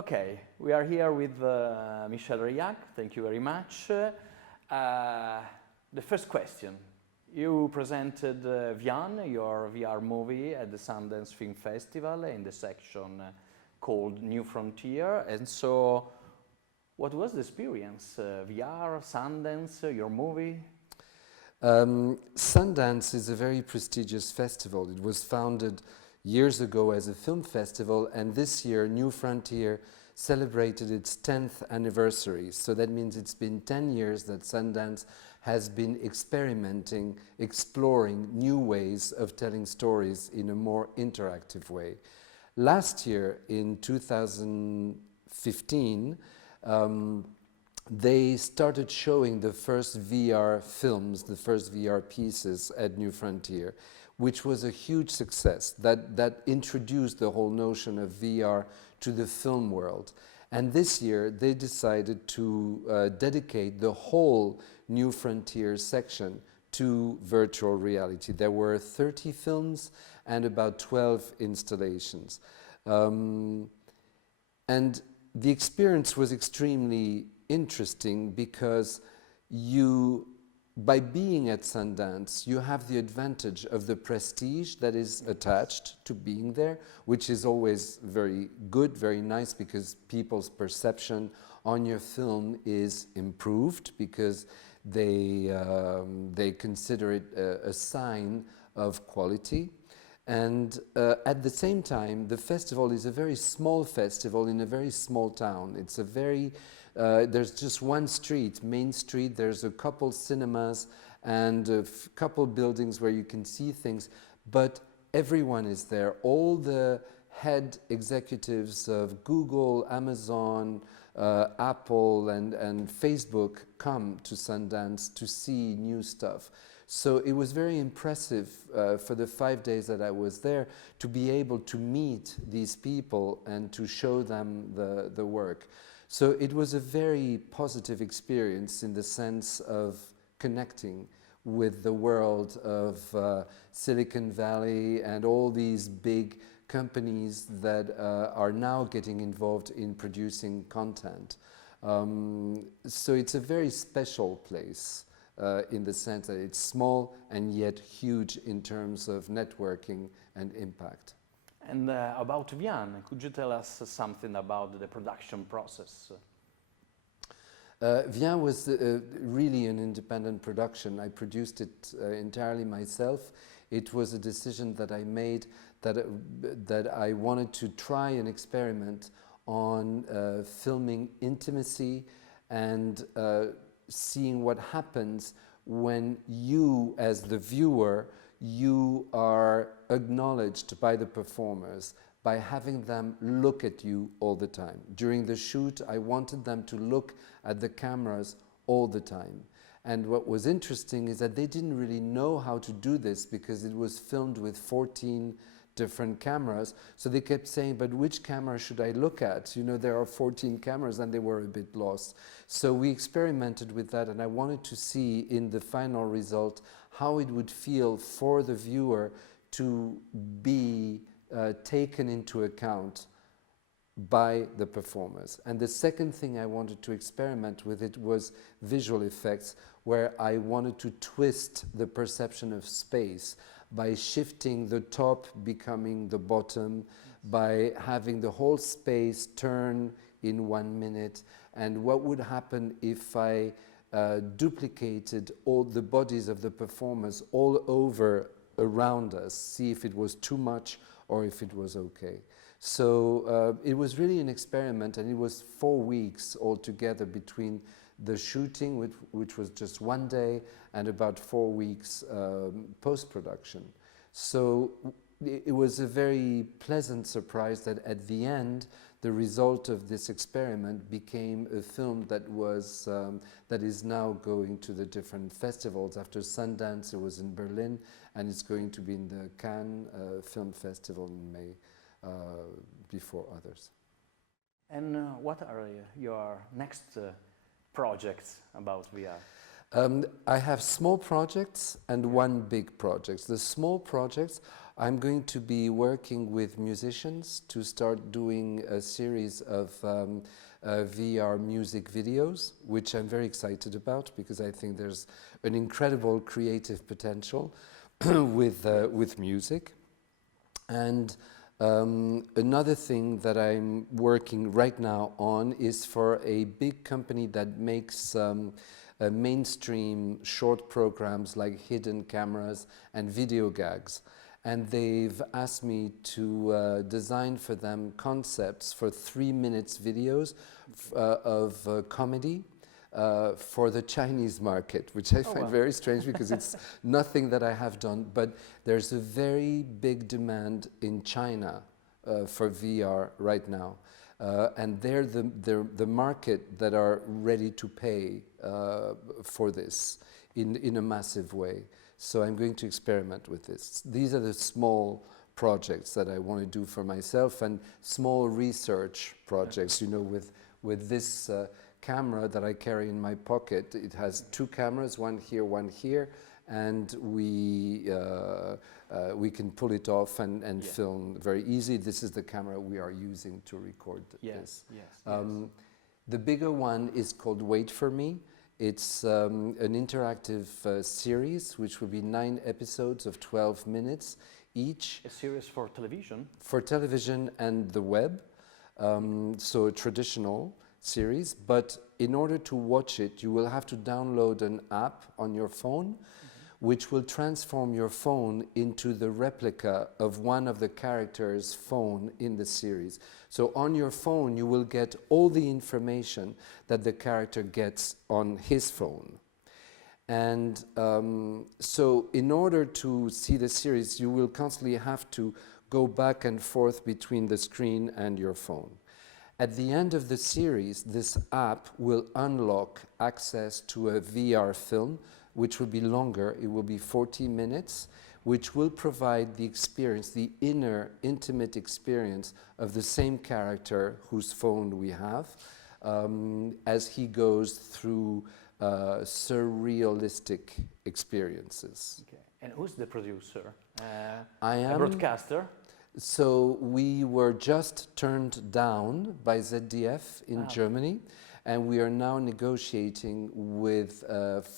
Okay, we are here with Michel Reilhac. Thank you very much. The first question. You presented Vian, your VR movie, at the Sundance Film Festival in the section called New Frontier. And so, what was the experience? VR, Sundance, your movie? Sundance is a very prestigious festival. It was founded years ago as a film festival, and this year New Frontier celebrated its 10th anniversary. So that means it's been 10 years that Sundance has been experimenting, exploring new ways of telling stories in a more interactive way. Last year, in 2015, they started showing the first VR films, the first VR pieces at New Frontier, which was a huge success that introduced the whole notion of VR to the film world. And this year they decided to dedicate the whole New Frontier section to virtual reality. There were 30 films and about 12 installations. And the experience was extremely interesting because by being at Sundance, you have the advantage of the prestige that is attached to being there, which is always very good, very nice, because people's perception on your film is improved because they consider it a sign of quality. And at the same time, the festival is a very small festival in a very small town. It's a very there's just one street, Main Street. There's a couple cinemas and a couple buildings where you can see things, but everyone is there. All the head executives of Google, Amazon, Apple and Facebook come to Sundance to see new stuff. So it was very impressive for the 5 days that I was there to be able to meet these people and to show them the work. So it was a very positive experience in the sense of connecting with the world of Silicon Valley and all these big companies that are now getting involved in producing content. So it's a very special place in the sense that it's small and yet huge in terms of networking and impact. And about Vian, could you tell us something about the production process? Vian was really an independent production. I produced it entirely myself. It was a decision that I made that I wanted to try an experiment on filming intimacy and seeing what happens when you, as the viewer, you are acknowledged by the performers by having them look at you all the time. During the shoot, I wanted them to look at the cameras all the time. And what was interesting is that they didn't really know how to do this because it was filmed with 14 different cameras. So they kept saying, but which camera should I look at? You know, there are 14 cameras, and they were a bit lost. So we experimented with that, and I wanted to see in the final result how it would feel for the viewer to be taken into account by the performers. And the second thing I wanted to experiment with it was visual effects, where I wanted to twist the perception of space by shifting the top becoming the bottom, by having the whole space turn in 1 minute, and what would happen if I duplicated all the bodies of the performers all over around us, see if it was too much or if it was okay. So it was really an experiment, and it was 4 weeks altogether between the shooting, which was just 1 day, and about 4 weeks post-production. So it was a very pleasant surprise that at the end, the result of this experiment became a film that was that is now going to the different festivals. After Sundance, it was in Berlin, and it's going to be in the Cannes Film Festival in May before others. And what are your next projects about VR? I have small projects and one big project. The small projects I'm going to be working with musicians to start doing a series of VR music videos, which I'm very excited about because I think there's an incredible creative potential with music. And another thing that I'm working right now on is for a big company that makes mainstream short programs like hidden cameras and video gags. And they've asked me to design for them concepts for 3 minutes videos of comedy for the Chinese market, which I find very strange because it's nothing that I have done. But there's a very big demand in China for VR right now. And they're the market that are ready to pay for this in a massive way. So I'm going to experiment with this. These are the small projects that I want to do for myself, and small research projects, you know, with this camera that I carry in my pocket. It has 2 cameras, one here, and we can pull it off and film very easy. This is the camera we are using to record this. The bigger one is called Wait For Me. It's an interactive series, which will be 9 episodes of 12 minutes each. A series for television? For television and the web, so a traditional series. But in order to watch it, you will have to download an app on your phone, which will transform your phone into the replica of one of the characters' phone in the series. So on your phone, you will get all the information that the character gets on his phone. And so in order to see the series, you will constantly have to go back and forth between the screen and your phone. At the end of the series, this app will unlock access to a VR film, which will be longer. It will be 40 minutes, which will provide the experience, the inner, intimate experience of the same character whose phone we have, as he goes through surrealistic experiences. Okay. And who's the producer? I am a broadcaster? So we were just turned down by ZDF in Germany, and we are now negotiating with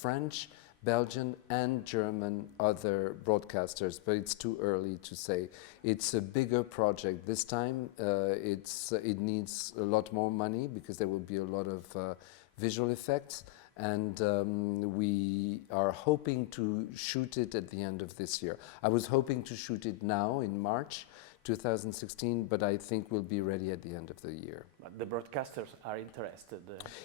French, Belgian and German other broadcasters, but it's too early to say. It's a bigger project this time. It needs a lot more money because there will be a lot of visual effects, and we are hoping to shoot it at the end of this year. I was hoping to shoot it now in March 2016, but I think we'll be ready at the end of the year. But the broadcasters are interested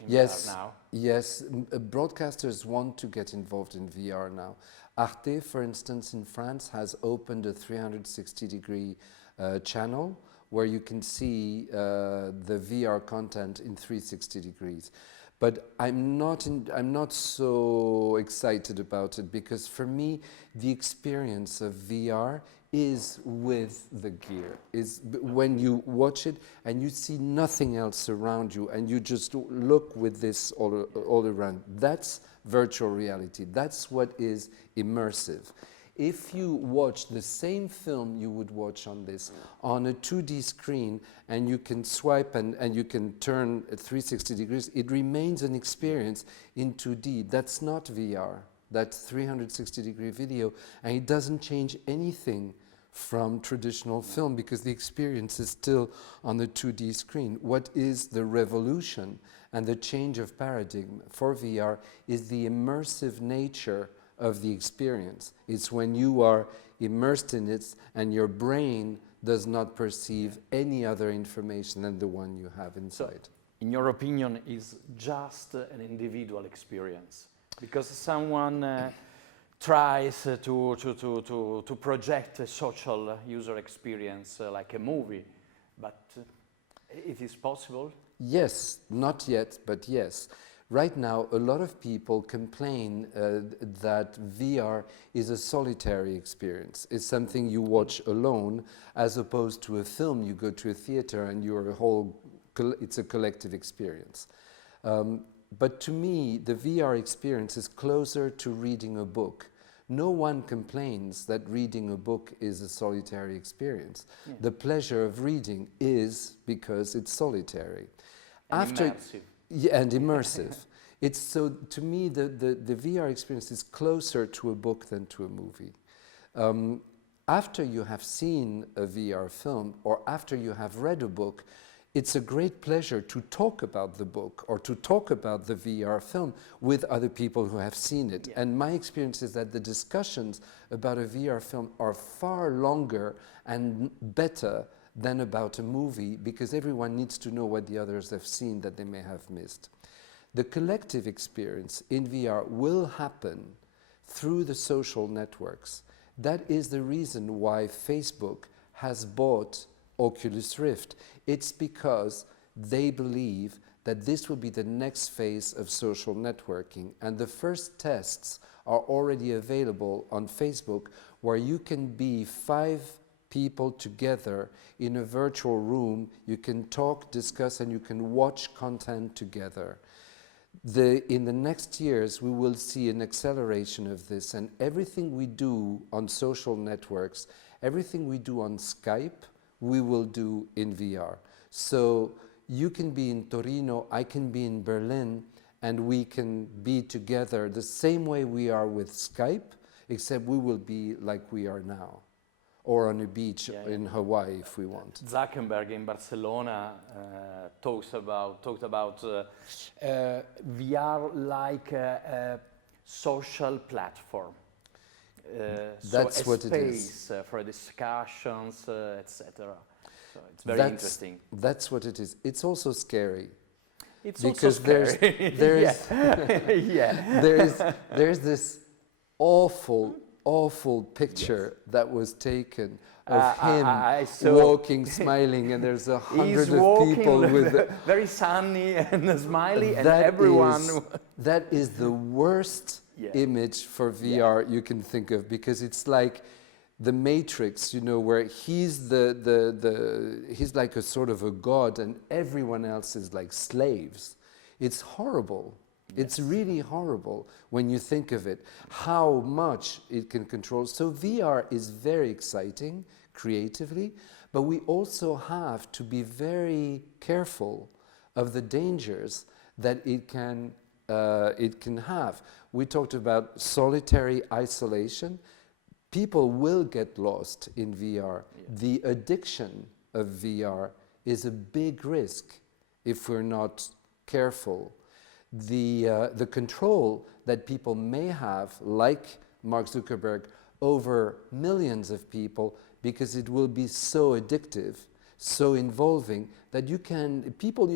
in VR now? Yes, broadcasters want to get involved in VR now. Arte, for instance, in France, has opened a 360-degree channel where you can see the VR content in 360 degrees. But I'm not so excited about it because for me, the experience of VR is with the gear, is when you watch it and you see nothing else around you and you just look with this all around. That's virtual reality. That's what is immersive. If you watch the same film you would watch on this on a 2D screen and you can swipe and you can turn 360 degrees, it remains an experience in 2D. That's not VR. That's 360-degree video, and it doesn't change anything from traditional film because the experience is still on the 2D screen. What is the revolution and the change of paradigm for VR is the immersive nature of the experience. It's when you are immersed in it and your brain does not perceive any other information than the one you have inside. So, in your opinion, is just an individual experience? Because someone tries to project a social user experience like a movie, but it is possible? Yes, not yet, but yes. Right now, a lot of people complain that VR is a solitary experience. It's something you watch alone, as opposed to a film. You go to a theater and you're it's a collective experience. But to me, the VR experience is closer to reading a book, No one complains that reading a book is a solitary experience. Yeah. The pleasure of reading is because it's solitary. And immersive. Yeah, and immersive. It's so, to me, the VR experience is closer to a book than to a movie. After you have seen a VR film or after you have read a book, it's a great pleasure to talk about the book or to talk about the VR film with other people who have seen it. Yeah. And my experience is that the discussions about a VR film are far longer and better than about a movie, because everyone needs to know what the others have seen that they may have missed. The collective experience in VR will happen through the social networks. That is the reason why Facebook has bought Oculus Rift. It's because they believe that this will be the next phase of social networking. And the first tests are already available on Facebook, where you can be 5 people together in a virtual room. You can talk, discuss, and you can watch content together. In the next years, we will see an acceleration of this, and everything we do on social networks, everything we do on Skype, we will do in VR. So you can be in Torino, I can be in Berlin, and we can be together the same way we are with Skype, except we will be like we are now, or on a beach in Hawaii if we want. Zuckerberg in Barcelona talked about VR like a social platform. That's so what it is. Space for discussions, etc. So it's very interesting. That's what it is. It's also scary. It's because also scary. There's this awful picture that was taken of him walking, smiling, and there's 100 of people with very sunny and smiley, and everyone. That is the worst image for VR you can think of, because it's like the Matrix, you know, where he's he's like a sort of a god, and everyone else is like slaves. It's horrible. It's really horrible when you think of it, how much it can control. So VR is very exciting creatively, but we also have to be very careful of the dangers that it can have. We talked about solitary isolation. People will get lost in VR. The addiction of VR is a big risk if we're not careful. The control that people may have, like Mark Zuckerberg, over millions of people, because it will be so addictive, so involving, that people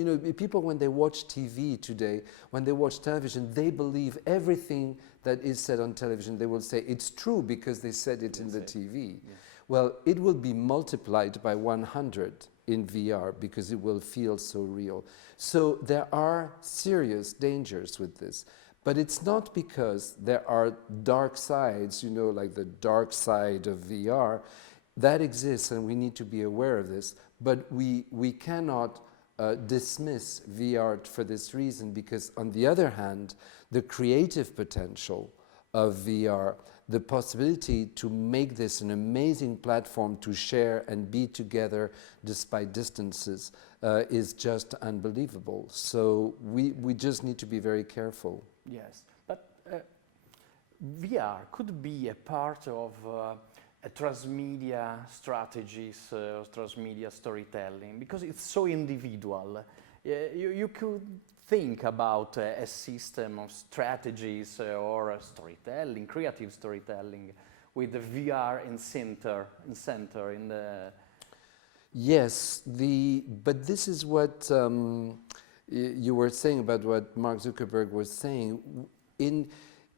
when they watch TV today, when they watch television, they believe everything that is said on television. They will say it's true because they said it in the TV. Yeah. Well, it will be multiplied by 100 in VR because it will feel so real. So there are serious dangers with this. But it's not because there are dark sides, you know, like the dark side of VR. That exists, and we need to be aware of this. But we cannot dismiss VR for this reason, because on the other hand, the creative potential of VR, the possibility to make this an amazing platform to share and be together despite distances is just unbelievable. So we just need to be very careful. Yes, but VR could be a part of a transmedia strategies, transmedia storytelling, because it's so individual. You could think about a system of strategies or storytelling, creative storytelling, with the VR in center in the. Yes, but this is what you were saying about what Mark Zuckerberg was saying. In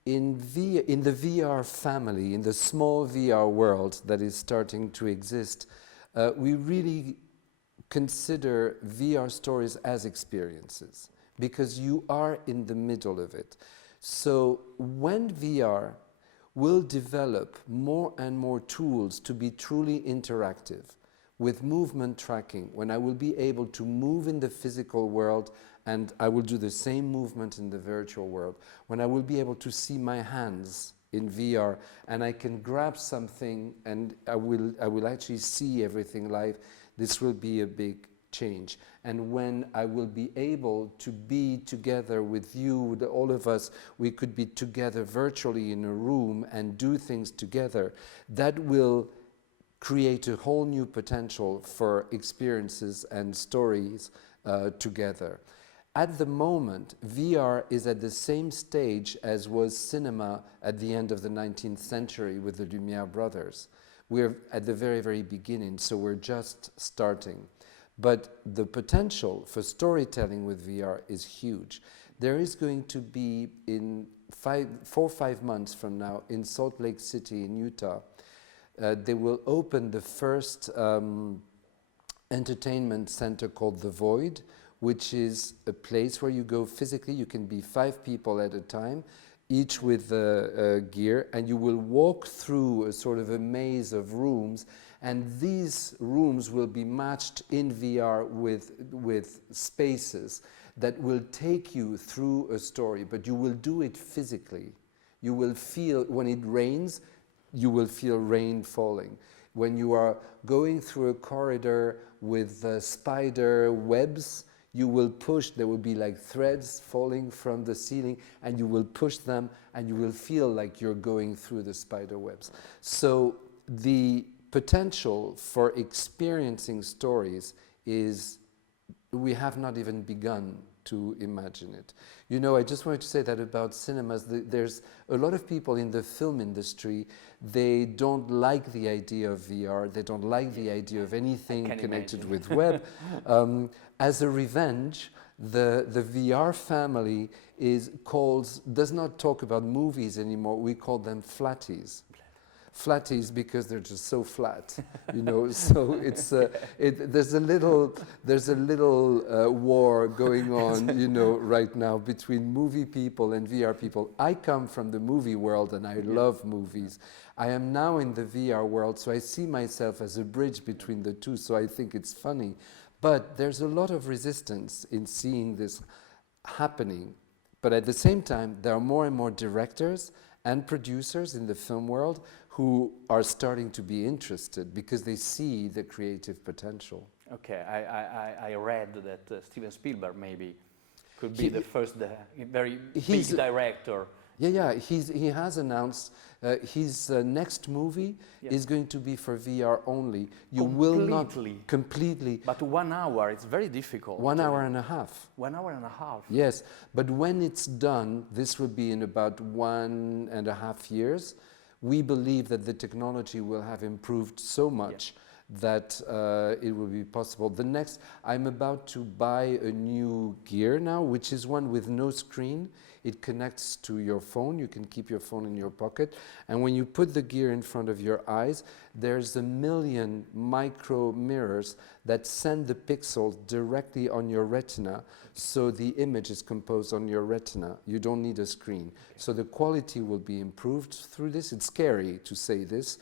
the VR family, in the small VR world that is starting to exist, we really consider VR stories as experiences, because you are in the middle of it. So when VR will develop more and more tools to be truly interactive, with movement tracking, when I will be able to move in the physical world and I will do the same movement in the virtual world, when I will be able to see my hands in VR, and I can grab something and I will actually see everything live, this will be a big change. And when I will be able to be together with you, all of us, we could be together virtually in a room and do things together, that will create a whole new potential for experiences and stories together. At the moment, VR is at the same stage as was cinema at the end of the 19th century with the Lumière brothers. We're at the very, very beginning, so we're just starting. But the potential for storytelling with VR is huge. There is going to be, in 4 or 5 months from now, in Salt Lake City in Utah, they will open the first entertainment center called The Void, which is a place where you go physically. You can be 5 people at a time, each with gear, and you will walk through a sort of a maze of rooms, and these rooms will be matched in VR with spaces that will take you through a story, but you will do it physically. You will feel, when it rains, you will feel rain falling. When you are going through a corridor with spider webs, you will push, there will be like threads falling from the ceiling, and you will push them and you will feel like you're going through the spider webs. So the potential for experiencing stories is, we have not even begun to imagine it. You know, I just wanted to say that about cinemas, there's a lot of people in the film industry, they don't like the idea of VR, they don't like the idea of anything connected with web. As a revenge, the VR family does not talk about movies anymore, we call them flatties. Flatties because they're just so flat, you know. So it's there's a little war going on, you know, right now between movie people and VR people. I come from the movie world and I love movies. I am now in the VR world, so I see myself as a bridge between the two. So I think it's funny, but there's a lot of resistance in seeing this happening. But at the same time, there are more and more directors and producers in the film world who are starting to be interested because they see the creative potential. Okay, I read that Steven Spielberg maybe could be the first very big director. Yeah, he has announced his next movie is going to be for VR only. You will not completely. But 1 hour, it's very difficult. 1 hour and a half. 1 hour and a half. Yes, but when it's done, this will be in about 1.5 years. We believe that the technology will have improved so much that it will be possible. The next, I'm about to buy a new gear now, which is one with no screen. It connects to your phone. You can keep your phone in your pocket. And when you put the gear in front of your eyes, there's 1 million micro mirrors that send the pixels directly on your retina. So the image is composed on your retina. You don't need a screen. So the quality will be improved through this. It's scary to say this,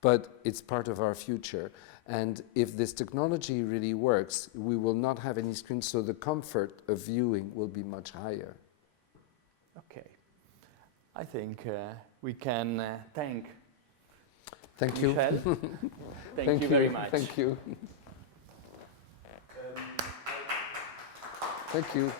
but it's part of our future. And if this technology really works, we will not have any screens, so the comfort of viewing will be much higher. Okay. I think we can thank you. Michel. Thank you very much. Thank you. Thank you.